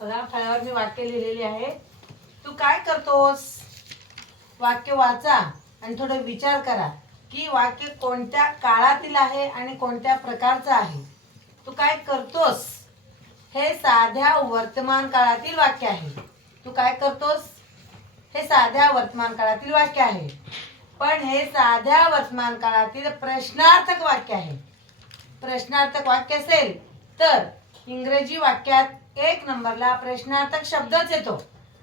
बघा फळावर मी वाक्य लिहिलेली आहे. तू काय करतोस? वाक्य वाचा आणि थोडं विचार करा की वाक्य कोणत्या काळातील आहे आणि कोणत्या प्रकारचं आहे. तू काय करतोस? हे साध्या वर्तमान काळातील वाक्य आहे. तू काय करतोस? हे साध्या वर्तमान काळातील वाक्य आहे. पण हे साध्या वर्तमान काळातील प्रश्नार्थक वाक्य आहे. प्रश्नार्थक वाक्य असेल तर इंग्रजी वाक्यात एक नंबरला प्रश्नार्थक शब्दच येतो.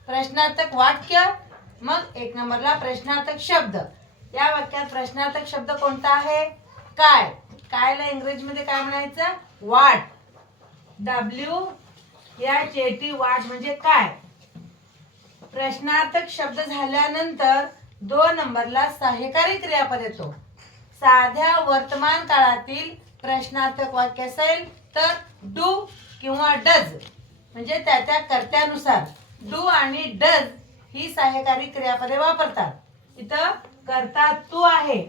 प्रश्नार्थक वाक्य मग एक नंबरला प्रश्नार्थक शब्द. या वाक्यात प्रश्नार्थक शब्द कोणता आहे? काय? कायला इंग्रजीमध्ये काय म्हणायचं? वाट. डब्ल्यू या चेटी वाट म्हणजे काय? प्रश्नार्थक शब्द झाल्यानंतर दोन नंबरला सहाय्यकारी क्रियापद येतो. साध्या वर्तमान काळातील प्रश्नार्थक वाक्य असेल तर डू किंवा डज म्हणजे त्या त्या कर्त्यानुसार. डू आणि डज ही सहाय्यकारी क्रियापदे वापरतात. इथं कर्ता तू आहे.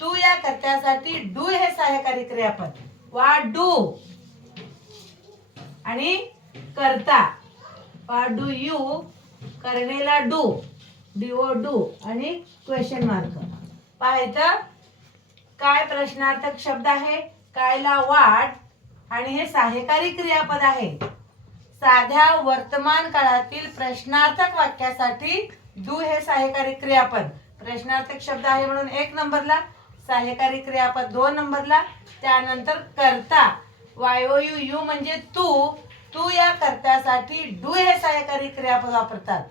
तू या कर्त्यासाठी डू हे सहाय्यकारी क्रियापद. वा डू. आणि करता. What do you. करणेला do. DO do. आणि क्वेश्चन मार्क. पाहायचं काय प्रश्नार्थक शब्द आहे? कायला वाट आणि हे सहाय्यकारी क्रियापद आहे. साध्या वर्तमान काळातील प्रश्नार्थक वाक्यासाठी डू हे सहाय्यकारी क्रियापद. प्रश्नार्थक शब्द आहे म्हणून एक नंबरला सहाय्यकारी क्रियापद दोन नंबरला त्यानंतर करता. वायो यू यू म्हणजे तू. तू या कर्त्यासाठी डू हे सहाय्यकारी क्रियापद वापरतात.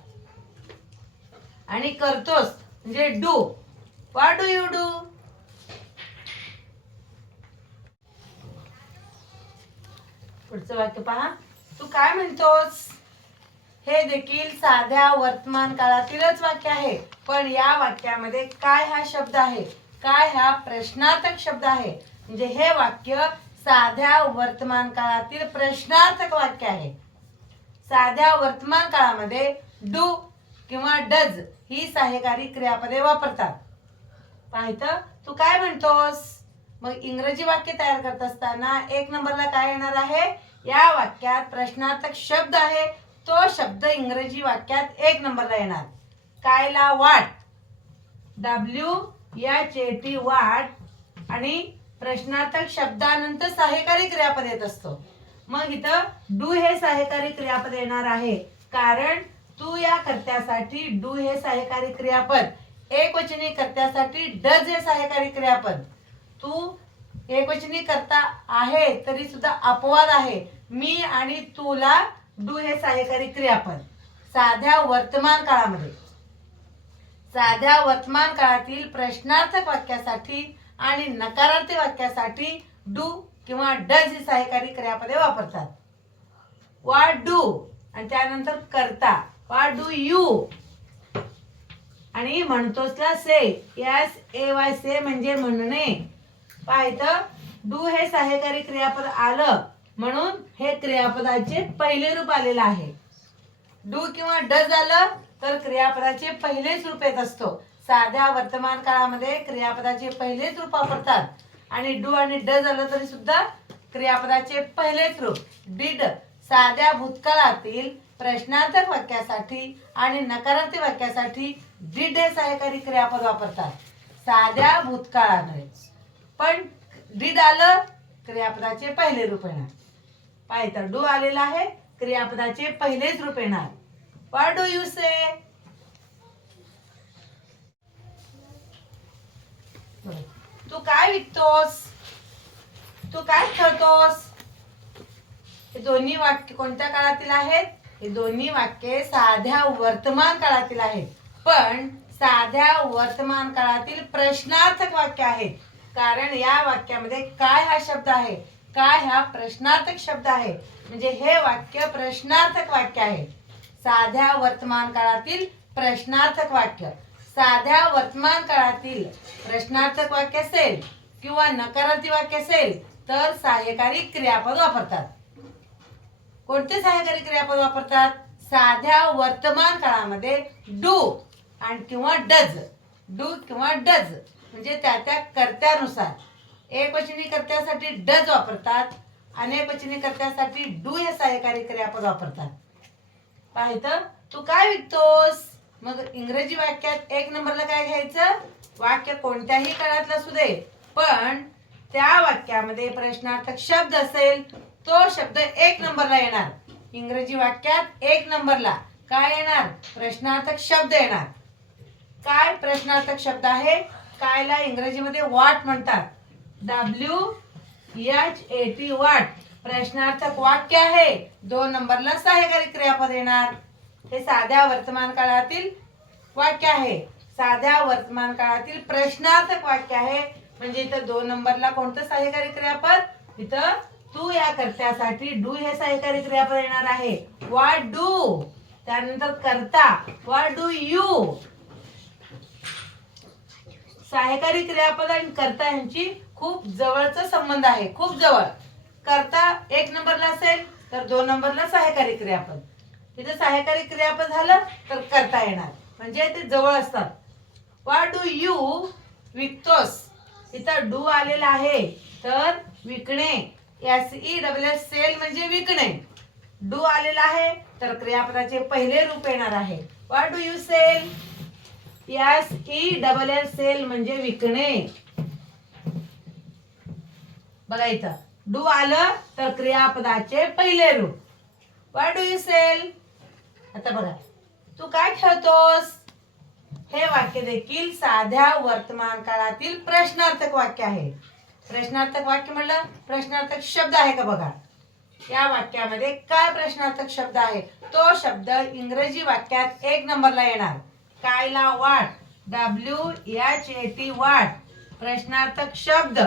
आणि करतोस म्हणजे डू. वा डू यू डू पुढचं वाक्य पहा. तू काय म्हणतोस? हे देखील साध्या वर्तमान काळातीलच वाक्य आहे. पण या वाक्यामध्ये काय हा शब्द आहे? काय हा प्रश्नार्थक शब्द आहे? म्हणजे हे वाक्य साध्या वर्तमान काळातील प्रश्नार्थक वाक्य आहे. साध्या वर्तमान काळामध्ये डू किंवा डज ही सहाय्यकारी क्रियापदे वापरतात. पाहितं तू काय म्हणतोस? मग इंग्रजी वाक्य तयार करत असताना एक नंबरला काय येणार आहे? या वाक्यात प्रश्नार्थक शब्द आहे. तो शब्द इंग्रजी वाक्यात एक नंबरला येणार. कायला वाट? डब्ल्यू या चेटी वाट. आणि प्रश्नार्थक शब्दानंतर सहाय्यकारी क्रियापद येत असतो. मग इथं डू हे सहाय्यकारी क्रियापद येणार आहे. कारण तू या कर्त्यासाठी डू हे सहाय्यकारी क्रियापद. एकवचनी कर्त्यासाठी डज हे सहाय्यकारी क्रियापद. तू एकवचनी करता आहे तरी सुद्धा अपवाद आहे. मी आणि तुला डू हे सहाय्यकारी क्रियापद. साध्या वर्तमान काळामध्ये. साध्या वर्तमान काळातील प्रश्नार्थक वाक्यासाठी आणि नकारार्थी वाक्यासाठी डू किंवा डज ही सहाय्यकारी क्रियापदे वापरतात. वा डू आणि त्यानंतर करता. वा डू यू आणि म्हणतोसला से. यस ए वाय से म्हणजे म्हणणे. पाहितं डू हे सहाय्यकारी क्रियापद आलं म्हणून हे क्रियापदाचे पहिले रूप आलेलं आहे. डू किंवा डज आलं तर क्रियापदाचे पहिलेच रूप येत असतो. साध्या वर्तमान काळामध्ये क्रियापदाचे पहिलेच रूप वापरतात. आणि डू आणि डज आलं तरी सुद्धा क्रियापदाचे पहिलेच रूप. डिड साध्या भूतकाळातील प्रश्नार्थक वाक्यासाठी आणि नकारात्मक वाक्यासाठी डिड हे सहकारी क्रियापद वापरतात. साध्या भूतकाळामध्ये. पण डीड आलं क्रियापदाचे पहिले रूप येणार. तर डू आलेला आहे क्रियापदाचे पहिलेच रूप येणार. वॉट डू यू से तू काय विकतोस? तू काय खेळतोस? हे दोन्ही वाक्य कोणत्या काळातील आहेत? हे दोन्ही वाक्ये साध्या वर्तमान काळातील आहेत. पण साध्या वर्तमान काळातील प्रश्नार्थक वाक्य आहेत कारण या वाक्यामध्ये काय हा शब्द आहे? काय हा प्रश्नार्थक शब्द आहे? म्हणजे हे वाक्य प्रश्नार्थक वाक्य आहे. साध्या वर्तमान काळातील प्रश्नार्थक वाक्य. साध्या वर्तमान काळातील प्रश्नार्थक वाक्य असेल किंवा नकारार्थी वाक्य असेल तर सहाय्यकारी क्रियापद वापरतात. कोणते सहाय्यकारी क्रियापद वापरतात? साध्या वर्तमान काळामध्ये डू आणि किंवा डज. डू किंवा डज. म्हणजे त्या त्या कर्त्यानुसार. एकवचनी कर्त्यासाठी डज वापरतात अनेकवचनी कर्त्यासाठी डू हे सहाय्यकारी क्रियापद वापरतात. पाहिलं तू काय विकतोस? मग इंग्रजी वाक्यात एक नंबरला काय घ्यायचं? वाक्य कोणत्याही काळातलं असू दे पण त्या वाक्यामध्ये प्रश्नार्थक शब्द असेल तो शब्द एक नंबरला येणार. इंग्रजी वाक्यात एक नंबरला काय येणार? प्रश्नार्थक शब्द येणार. काय प्रश्नार्थक शब्द आहे? कायला इंग्रजीमध्ये वाट म्हणतात. W H A T what. प्रश्नार्थक वाक्य आहे. दोन नंबरला सहाय्यकारी क्रियापद येणार. हे साध्या वर्तमान काळातील वाक्य आहे. साध्या वर्तमान काळातील प्रश्नार्थक वाक्य आहे. म्हणजे इथं दोन नंबरला कोणतं सहाय्यकारी क्रियापद? इथं तू या कर्त्यासाठी डू हे सहाय्यकारी क्रियापद येणार आहे. वाट डू त्यानंतर करता. वाट डू यू सहाय्यकारी क्रियापद आणि कर्ता यांची खूप जवळचा संबंध आहे. खूप जवळ. कर्ता एक नंबरला असेल तर दोन नंबरला सहाय्यकारी क्रियापद. तिथे सहाय्यकारी क्रियापद झालं तर करता येणार. म्हणजे ते जवळ असतात. वाट डू यू विकतोस? इथं डू आलेला आहे तर विकणे. S E double S sell म्हणजे विकणे. डू आलेला आहे तर क्रियापदाचे पहिले रूप येणार आहे. What do you sell S E double L sell म्हणजे विकणे. बघा इथं. डू आलं तर क्रियापदाचे पहिले रूप. वाय डू यू सेल आता बघा. तू काय खेळतोस? हे वाक्य देखील साध्या वर्तमान काळातील प्रश्नार्थक वाक्य आहे. प्रश्नार्थक वाक्य म्हणलं प्रश्नार्थक शब्द आहे का बघा? या वाक्यामध्ये काय प्रश्नार्थक शब्द आहे? तो शब्द इंग्रजी वाक्यात एक नंबरला येणार. कायला वाट? W H A T what. प्रश्नार्थक शब्द.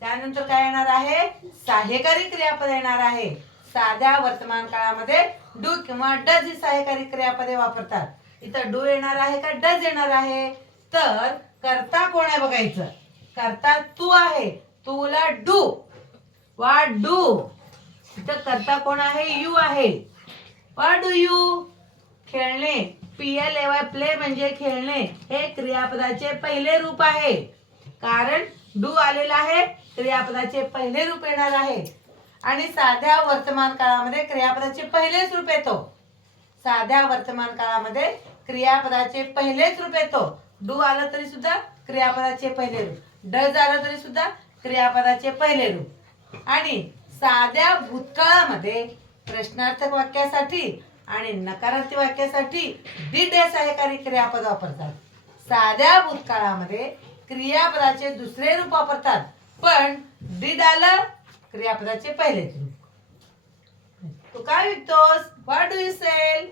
त्यानंतर काय येणार आहे? सहाय्यकारी क्रियापद येणार आहे. साध्या वर्तमान काळामध्ये डू किंवा डज ही सहाय्यकारी क्रियापदे वापरतात. इथं डू येणार आहे का डज येणार आहे? तर करता कोण आहे बघायचं? करता तू आहे. तुला डू. वा डू. इथं करता कोण आहे? यू आहे. What do you. खेळणे. पी ए वाय प्ले म्हणजे खेळणे हे क्रियापदाचे पहिले रूप आहे. कारण डू आलेला आहे क्रियापदाचे पहिले रूप येणार आहे. आणि साध्या वर्तमान काळामध्ये क्रियापदाचे पहिलेच रूप येतो. साध्या वर्तमान काळामध्ये क्रियापदाचे पहिलेच रूप येतो. डू आलं तरी सुद्धा क्रियापदाचे पहिले रूप. डज आलं तरी सुद्धा क्रियापदाचे पहिले रूप. आणि साध्या भूतकाळामध्ये प्रश्नार्थक वाक्यासाठी आणि नकारार्थी वाक्यासाठी दीड हे सहाय्यकारी क्रियापद वापरतात. साध्या भूतकाळामध्ये क्रियापदाचे दुसरे रूप वापरतात पण दीड आलं क्रियापदाचे पहिलेच रूप. तू काय विकतोस? व्हॉट डू यू सेल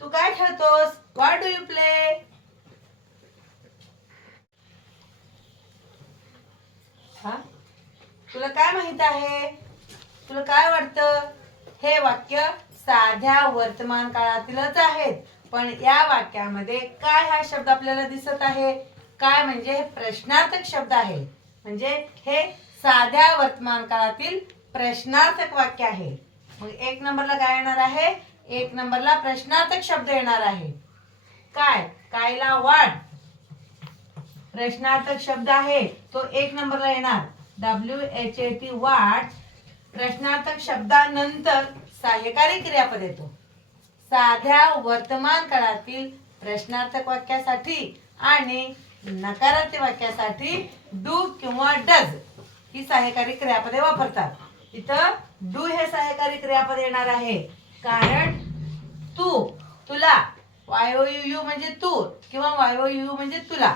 तू काय खेळतोस? व्हॉट डू यू प्ले हा? तुला काय माहीत आहे? तुला काय वाटतं? हे वाक्य साध्या वर्तमान काळातीलच आहेत. पण या वाक्यामध्ये काय हा शब्द आपल्याला दिसत आहे? काय म्हणजे हे प्रश्नार्थक शब्द आहे. म्हणजे हे साध्या वर्तमान काळातील प्रश्नार्थक वाक्य आहे. मग एक नंबरला काय येणार आहे? एक नंबरला प्रश्नार्थक शब्द येणार आहे. काय? कायला वाट प्रश्नार्थक शब्द आहे. तो एक नंबरला येणार. W H A T what प्रश्नार्थक शब्दानंतर सहाय्यकारी क्रियापद येतो. साध्या वर्तमान काळातील प्रश्नार्थक वाक्यासाठी आणि नकारात्मक वाक्यासाठी डू किंवा डज ही सहाय्यकारी क्रियापदे वापरतात. इथं डू हे सहाय्यकारी क्रियापद येणार आहे. कारण तू तुला वायोयू म्हणजे तू किंवा वायोयू म्हणजे तुला.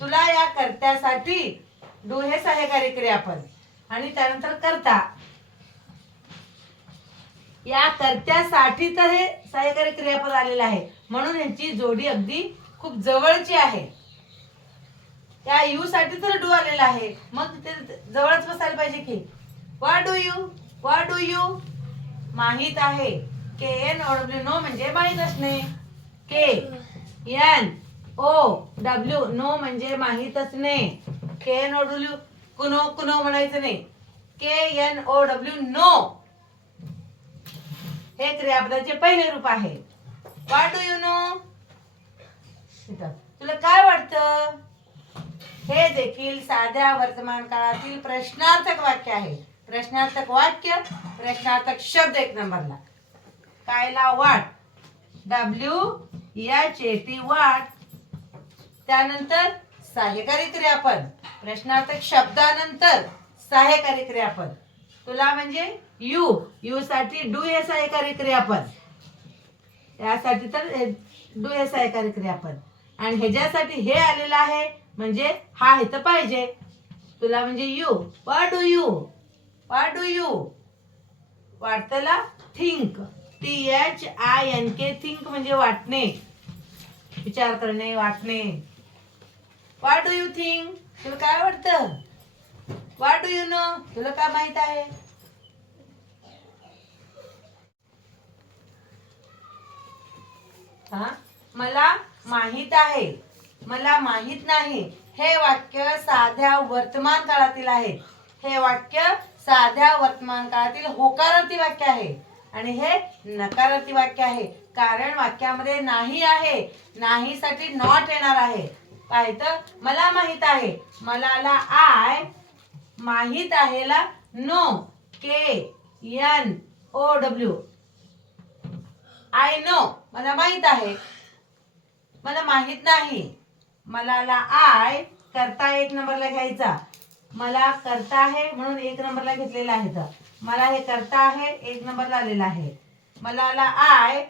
तुला या कर्त्यासाठी डू हे सहाय्यकारी क्रियापद आणि त्यानंतर करता. या कर्त्यासाठी तर हे सहकारी क्रियापद आलेलं आहे. म्हणून यांची जोडी अगदी खूप जवळची आहे. या यू साठी तर डू आलेला आहे. मग ते जवळच बसायला पाहिजे की. What do you what do you माहीत आहे. K N O W know म्हणजे माहीत असणे. K N O W know म्हणजे माहीत असणे. के एन ओ डब्ल्यू कुनो कुनो म्हणायचं नाही. K N O W know हे क्रियापदाचे पहिले रूप आहे. वाट डू यू नो तुला काय वाटतं? हे देखील साध्या वर्तमान काळातील प्रश्नार्थक वाक्य आहे. प्रश्नार्थक वाक्य प्रश्नार्थक शब्द एक नंबरला. कायला वाट? W H A T what. त्यानंतर सहाय्यकारी क्रियापद प्रश्नार्थक शब्दानंतर सहाय्यकारी क्रियापद तुला म्हणजे यू यू साठी डू हे सहाय्यकारी क्रियापद यासाठी तर डू हे सहाय्यकारी क्रियापद आणि ह्याच्यासाठी हे आलेलं आहे म्हणजे हा हे तर पाहिजे. तुला म्हणजे you what do you what do you वाटतला think T H I N K think म्हणजे वाटणे. विचार करणे वाटणे. वाट डू यू थिंक तुला काय वाटतं? वाट डू यू नो. तुला काय माहीत आहे? हा? मला माहीत आहे. मला माहीत नाही. हे वाक्य साध्या वर्तमान काळातील आहे. हे वाक्य साध्या वर्तमान काळातील होकारार्थी वाक्य आहे. आणि हे नकारार्थी वाक्य आहे. कारण वाक्यामध्ये नाही आहे. नाहीसाठी नॉट येणार आहे. काय तर? मला माहीत आहे. मला आय माहीत आहे ला? Know K N O W I know मला माहीत आहे. मला माहीत नाही. मला ला आय करता एक नंबरला घ्यायचा. मला करता आहे म्हणून एक नंबरला घेतलेला आहे तर. मला हे करता आहे एक नंबरला आलेला आहे. मला ला आय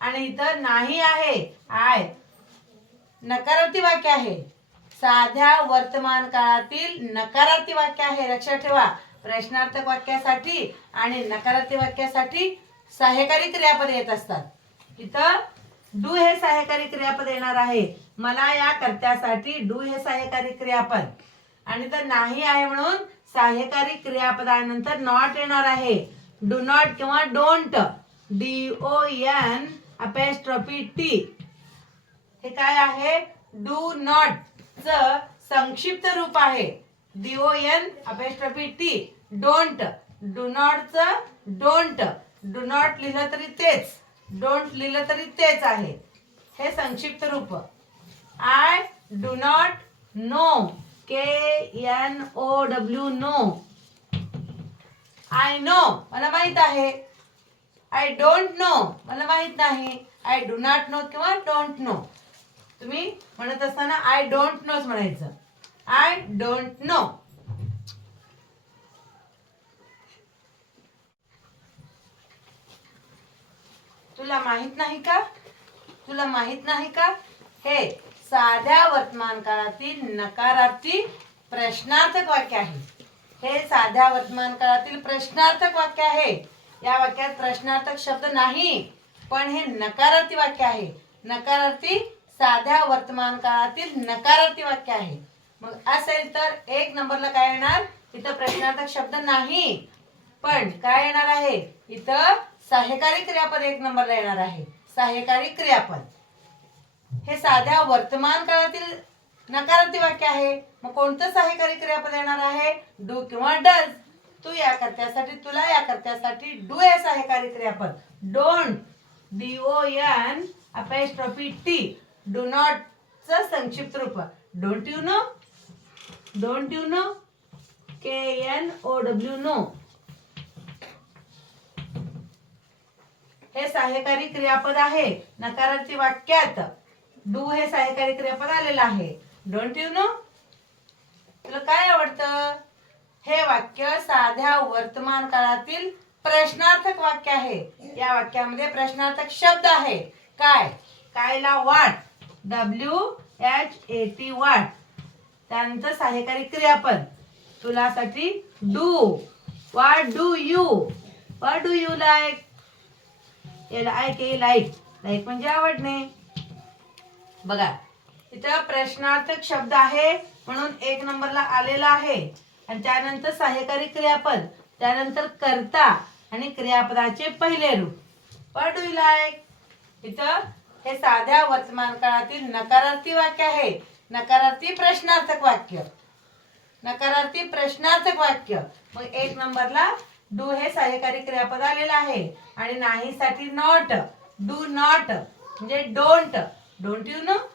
आणि इथं नाही आहे. आय नकारार्थी वाक्य आहे. साध्या वर्तमान काळातील नकारार्थी वाक्य आहे. लक्षात ठेवा. प्रश्नार्थक वाक्यासाठी आणि नकारार्थी वाक्यासाठी सहाय्यकारी क्रियापद येत असतात. इथं डू हे सहाय्यकारी क्रियापद येणार आहे. मला या कर्त्यासाठी डू हे सहाय्यकारी क्रियापद. आणि तर नाही आहे म्हणून सहाय्यकारी क्रियापदानंतर नॉट येणार आहे. डू नॉट किंवा don't D O N apostrophe T हे काय आहे? डू नॉट च संक्षिप्त रूप आहे. D O N apostrophe T don't. Do not च डोंट. डू नॉट लिहिलं तरी तेच. डोंट लिहिलं तरी तेच आहे. हे संक्षिप्त रूप. I do not know. K N O W know. I know. मला माहीत आहे. I don't know. मला माहीत नाही. आय डू नॉट नो किंवा डोंट नो. तुम्ही म्हणत असताना आय डोंट नोच म्हणायचं. आय डोंट नो तुला माहीत नाही का? तुला माहीत नाही का? हे साध्या वर्तमान काळातील नकारार्थी प्रश्नार्थक वाक्य आहे. हे साध्या वर्तमान काळातील प्रश्नार्थक वाक्य आहे. या वाक्यात प्रश्नार्थक शब्द नाही पण हे नकारार्थी वाक्य आहे. नकारार्थी साध्या वर्तमान काळातील नकारार्थी वाक्य आहे. मग असेल तर एक नंबरला काय येणार? इथं प्रश्नार्थक शब्द नाही. पण काय येणार आहे? इथं सहाय्यकारी क्रियापद एक नंबरला येणार आहे. सहाय्यकारी क्रियापद. हे साध्या वर्तमान काळातील नकारार्थी वाक्य आहे. मग कोणतं सहाय्यकारी क्रियापद येणार आहे? डू किंवा डज. तू या कर्त्यासाठी तुला या कर्त्यासाठी डू हे सहाय्यकारी क्रियापद. Don't. D O N. Apostrophe T. Do not च संक्षिप्त रूप. Don't you know don't you know K N O W know हे सहाय्यकारी क्रियापद आहे. नकारार्थी वाक्यात डू हे सहाय्यकारी क्रियापद आलेलं आहे. डोंट यू नो तुला काय आवडतं? हे वाक्य साध्या वर्तमान काळातील प्रश्नार्थक वाक्य आहे. या वाक्यामध्ये प्रश्नार्थक शब्द आहे. काय? कायला वाट. W H A T what त्यानंतर सहाय्यकारी क्रियापद. तुलासाठी do. What do you what do you like L I K like like म्हणजे आवडणे. बघा इथं प्रश्नार्थक शब्द आहे म्हणून एक नंबरला आलेला आहे. आणि त्यानंतर सहाय्यकारी क्रियापद. त्यानंतर कर्ता आणि क्रियापदाचे पहिले रूप. वाट डू यू लाईक इथं हे साध्या वर्तमान काळातील नकारार्थी वाक्य आहे. नकारार्थी प्रश्नार्थक वाक्य. नकारार्थी प्रश्नार्थक वाक्य. मग एक नंबरला डू हे सहाय्यकारी क्रियापद आलेलं आहे. आणि नाही साठी नॉट. Do not. म्हणजे डोंट. Don't you know?